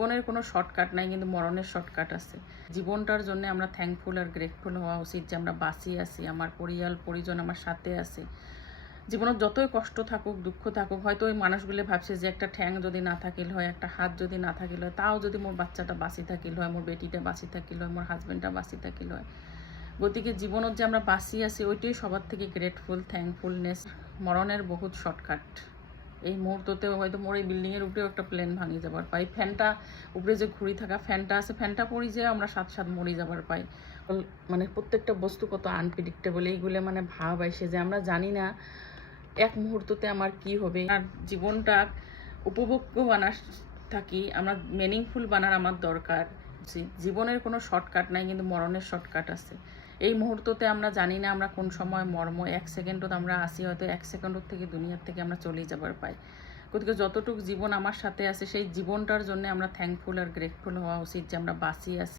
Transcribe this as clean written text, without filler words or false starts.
জীবনের কোনো শর্টকাট নাই, কিন্তু মরণের শর্টকাট আছে। জীবনটার জন্য আমরা থ্যাঙ্কফুল আর গ্রেটফুল হওয়া উচিত যে আমরা বাঁচি আছি, আমার পরিজন আমার সাথে আছে। জীবনের যতই কষ্ট থাকুক, দুঃখ থাকুক, হয়তো ওই মানুষগুলো ভাবছে যে একটা ঠ্যাং যদি না থাকিল হয়, একটা হাত যদি না থাকিল হয়, তাও যদি মোর বাচ্চাটা বাঁচি থাকিল হয়, মোর বেটিটা বাঁচি থাকিল হয়, মোর হাজব্যান্ডটা বাঁচি থাকিল হয়। গতিকে জীবনত যে আমরা বাঁচি আছি ওইটাই সবার থেকে গ্রেটফুল, থ্যাঙ্কফুলনেস। মরণের বহুত শর্টকাট। এই মুহূর্ততেও হয়তো মোর এই বিল্ডিংয়ের উপরেও একটা প্লেন ভাঙি যাবার পাই, ফ্যানটা উপরে যে ঘুরি থাকা ফ্যানটা আছে, ফ্যানটা পড়ি যে আমরা সাথ মরি যাবার পাই। মানে প্রত্যেকটা বস্তু কত আনপ্রেডিক্টেবল, এইগুলো মানে ভাব আসে যে আমরা জানি না এক মুহূর্ততে আমার কি হবে। আর জীবনটা উপভোগ্য বানার থাকি, আমরা মিনিংফুল বানার আমার দরকার। জীবনের কোনো শর্টকাট নাই, কিন্তু মরণের শর্টকাট আছে। এই মুহূর্ততে আমরা জানি না আমরা কোন সময় মর্ম, এক সেকেন্ডত আমরা আসি, হয়তো এক সেকেন্ডত থেকে দুনিয়ার থেকে আমরা চলে যাবার পাই। গতিকে যতটুকু জীবন আমার সাথে আছে সেই জীবনটার জন্য আমরা থ্যাঙ্কফুল আর গ্রেটফুল হওয়া উচিত যে আমরা বাঁচি আছি।